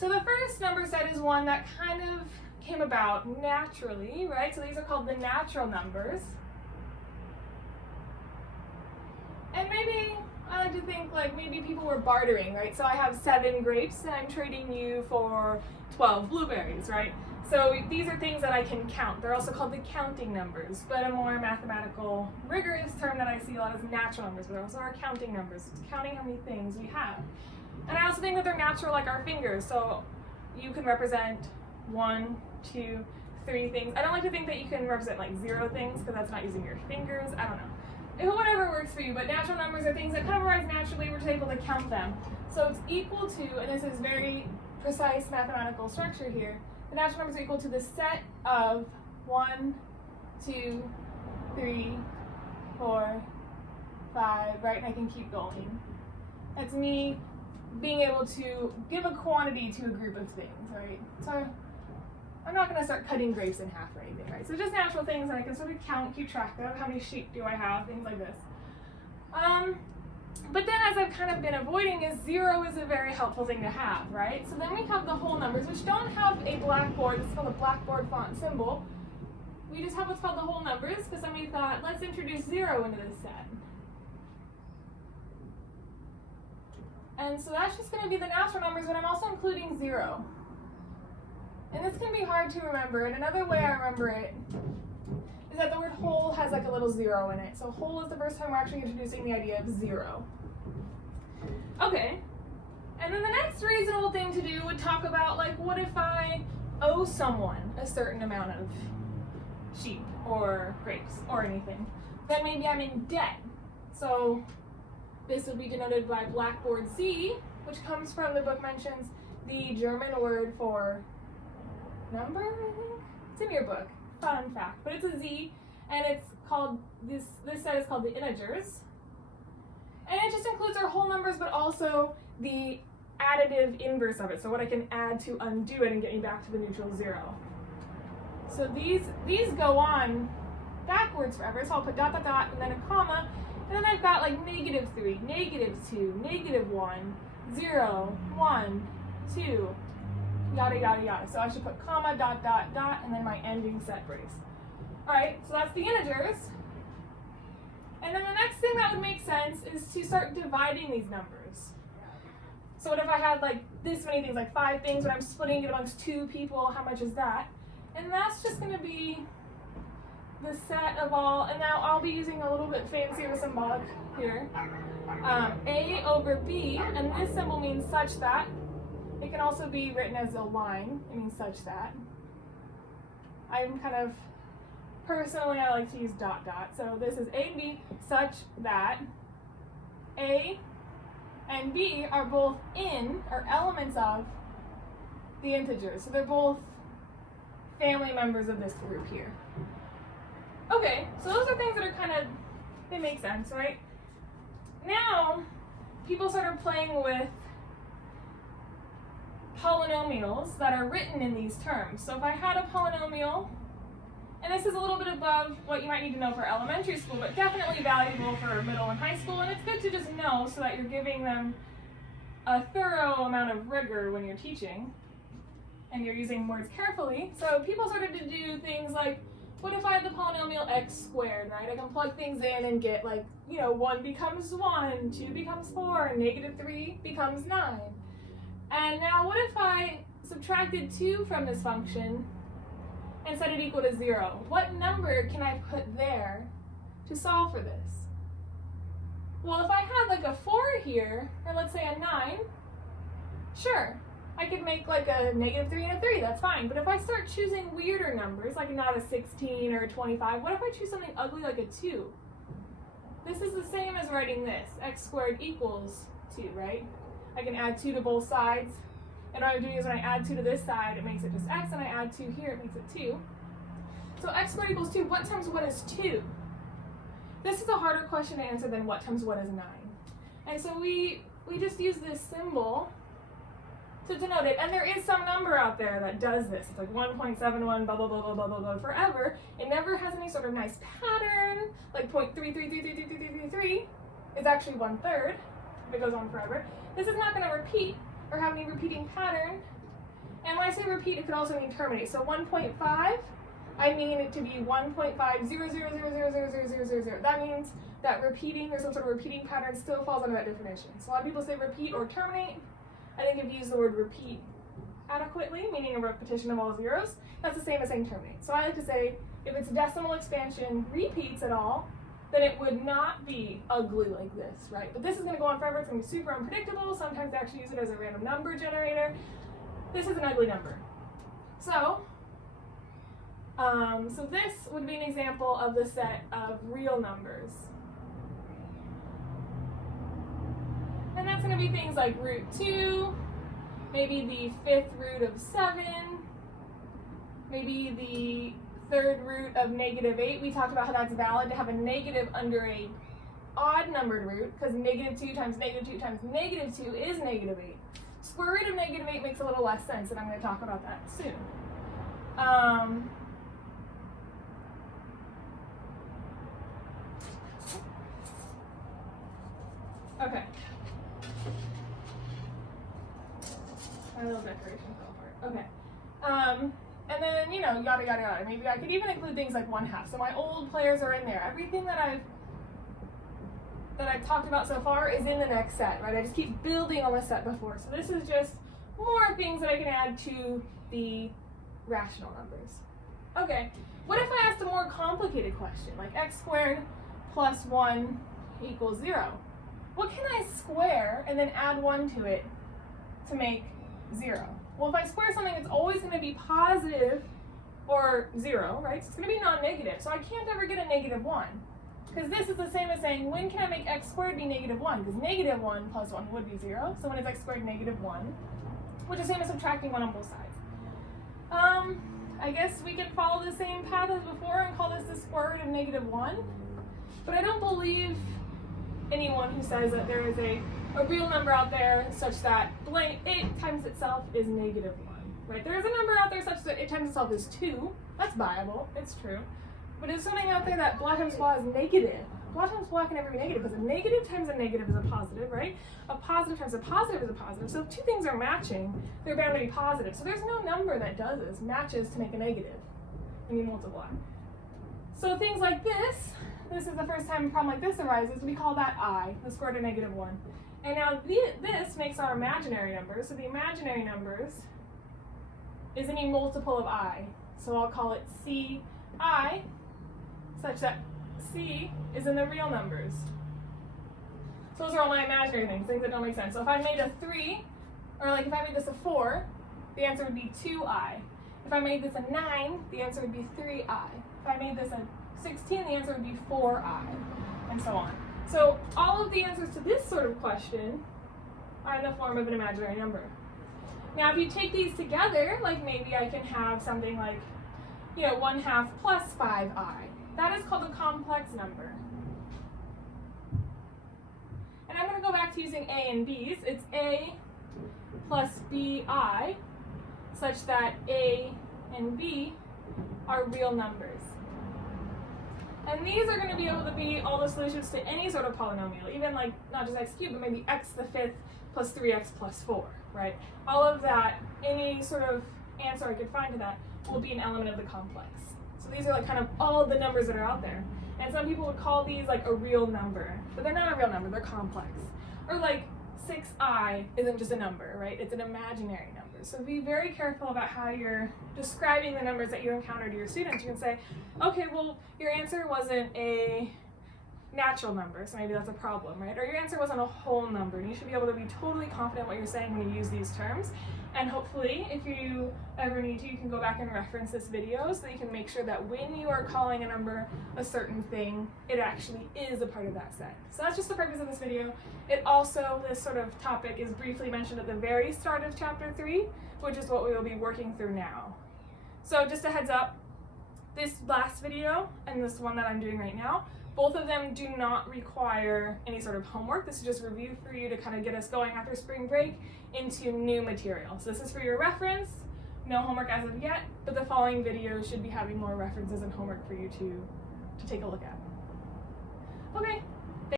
So the first number set is one that kind of came about naturally, right? So these are called the natural numbers. And maybe I like to think like maybe people were bartering, right? So I have 7 grapes and I'm trading you for 12 blueberries, right? So these are things that I can count. They're also called the counting numbers, but a more mathematical, rigorous term that I see a lot is natural numbers, but also are counting numbers. It's counting how many things we have. And I also think that they're natural like our fingers. So you can represent 1, 2, 3 things. I don't like to think that you can represent like 0 things because that's not using your fingers. I don't know. Whatever works for you, but natural numbers are things that kind of arise naturally. We're just able to count them. So it's equal to, and this is very precise mathematical structure here, the natural numbers are equal to the set of 1, 2, 3, 4, 5, right? And I can keep going. That's me being able to give a quantity to a group of things, right? So I'm not going to start cutting grapes in half or anything, right? So just natural things that I can sort of count, keep track of, how many sheep do I have, things like this. But then as I've kind of been avoiding is 0 is a very helpful thing to have, right? So then we have the whole numbers, which don't have a blackboard. It's called a blackboard font symbol. We just have what's called the whole numbers, because then we thought, let's introduce 0 into this set. And so that's just going to be the natural numbers, but I'm also including 0. And this can be hard to remember, and another way I remember it is that the word whole has like a little 0 in it. So whole is the first time we're actually introducing the idea of 0. Okay, and then the next reasonable thing to do would talk about like, what if I owe someone a certain amount of sheep or grapes or anything? Then maybe I'm in debt. So this would be denoted by blackboard Z, which comes from, the book mentions the German word for number, I think? It's in your book, fun fact. But it's a Z, and it's called, this set is called the integers. And it just includes our whole numbers, but also the additive inverse of it. So what I can add to undo it and get me back to the neutral 0. So these go on backwards forever. So I'll put dot, dot, dot, and then a comma. And then I've got like -3, -2, -1, 0, 1, 2, yada, yada, yada. So I should put comma, dot, dot, dot, and then my ending set brace. All right, so that's the integers. And then the next thing that would make sense is to start dividing these numbers. So what if I had like this many things, like 5 things, but I'm splitting it amongst 2 people, how much is that? And that's just going to be the set of all, and now I'll be using a little bit fancier symbolic here. A over B, and this symbol means such that. It can also be written as a line, it means such that. I'm kind of, personally I like to use dot dot, so this is A and B such that A and B are both in, or elements of, the integers. So they're both family members of this group here. Okay, so those are things that are kind of, they make sense, right? Now, people started playing with polynomials that are written in these terms. So if I had a polynomial, and this is a little bit above what you might need to know for elementary school, but definitely valuable for middle and high school, and it's good to just know so that you're giving them a thorough amount of rigor when you're teaching, and you're using words carefully. So people started to do things like, what if I have the polynomial x squared, right? I can plug things in and get like, 1 becomes 1, 2 becomes 4, and -3 becomes 9. And now what if I subtracted 2 from this function and set it equal to 0? What number can I put there to solve for this? Well, if I had like a 4 here, or let's say a 9, sure, I could make like a -3 and a 3, that's fine. But if I start choosing weirder numbers, like not a 16 or a 25, what if I choose something ugly like a 2? This is the same as writing this, x squared equals 2, right? I can add 2 to both sides. And what I'm doing is when I add 2 to this side, it makes it just x, and I add 2 here, it makes it 2. So x squared equals 2, what times what is 2? This is a harder question to answer than what times what is 9. And so we just use this symbol to denote it. And there is some number out there that does this. It's like 1.71, blah, blah, blah, blah, blah, blah, blah, forever. It never has any sort of nice pattern, like 0.33333333 is actually 1/3 if it goes on forever. This is not going to repeat or have any repeating pattern. And when I say repeat, it could also mean terminate. So 1.5, I mean it to be 1.500000000. That means that repeating, there's some sort of repeating pattern, still falls under that definition. So a lot of people say repeat or terminate. I think if you use the word repeat adequately, meaning a repetition of all zeros, that's the same as saying terminate. So I like to say if its decimal expansion repeats at all, then it would not be ugly like this, right? But this is going to go on forever. It's going to be super unpredictable. Sometimes they actually use it as a random number generator. This is an ugly number. So this would be an example of the set of real numbers. And that's going to be things like root 2, maybe the 5th root of 7, maybe the 3rd root of -8. We talked about how that's valid to have a negative under a odd numbered root, because -2 times -2 times -2 is -8. Square root of -8 makes a little less sense, and I'm going to talk about that soon. Okay. My little decoration fell apart. Okay. And then, you know, yada yada yada. Maybe I could even include things like 1/2. So my old players are in there. Everything that I've talked about so far is in the next set, right? I just keep building on the set before. So this is just more things that I can add to the rational numbers. Okay. What if I asked a more complicated question, like x squared plus 1 equals 0? What can I square and then add 1 to it to make 0? Well, if I square something, it's always going to be positive or 0, right? So it's going to be non-negative. So I can't ever get a -1. Because this is the same as saying, when can I make x squared be -1? Because -1 plus 1 would be 0. So when is x squared -1? Which is the same as subtracting 1 on both sides. I guess we can follow the same path as before and call this the square root of -1. But I don't believe anyone who says that there is a real number out there such that blank 8 times itself is -1, right? There is a number out there such that 8 times itself is 2. That's viable, it's true. But there's something out there that blah times blah is negative. Blah times blah can never be negative, because a negative times a negative is a positive, right? A positive times a positive is a positive. So if two things are matching, they're bound to be positive. So there's no number that does this, matches to make a negative when you multiply. So things like this is the first time a problem like this arises, we call that I, the square root of -1. And now this makes our imaginary numbers. So the imaginary numbers is any multiple of I. So I'll call it Ci, such that C is in the real numbers. So those are all my imaginary things that don't make sense. So if I made a 3, or like if I made this a 4, the answer would be 2I. If I made this a 9, the answer would be 3I. If I made this a 16, the answer would be 4I, and so on. So all of the answers to this sort of question are in the form of an imaginary number. Now if you take these together, like maybe I can have something like, 1/2 plus 5I. That is called a complex number. And I'm going to go back to using A and B's. It's A plus BI, such that A and B are real numbers. And these are going to be able to be all the solutions to any sort of polynomial, even like not just x cubed, but maybe x to the 5th plus 3x plus 4, right? All of that, any sort of answer I could find to that will be an element of the complex. So these are like kind of all the numbers that are out there. And some people would call these like a real number, but they're not a real number, they're complex. Or like 6I isn't just a number, right? It's an imaginary number. So be very careful about how you're describing the numbers that you encounter to your students. You can say, okay, well, your answer wasn't a natural number, so maybe that's a problem, right? Or your answer wasn't a whole number, and you should be able to be totally confident what you're saying when you use these terms. And hopefully, if you ever need to, you can go back and reference this video so that you can make sure that when you are calling a number a certain thing, it actually is a part of that set. So that's just the purpose of this video. It also, this sort of topic is briefly mentioned at the very start of chapter 3, which is what we will be working through now. So just a heads up, this last video and this one that I'm doing right now, both of them do not require any sort of homework. This is just review for you to kind of get us going after spring break into new material. So this is for your reference, no homework as of yet, but the following videos should be having more references and homework for you to take a look at. Okay.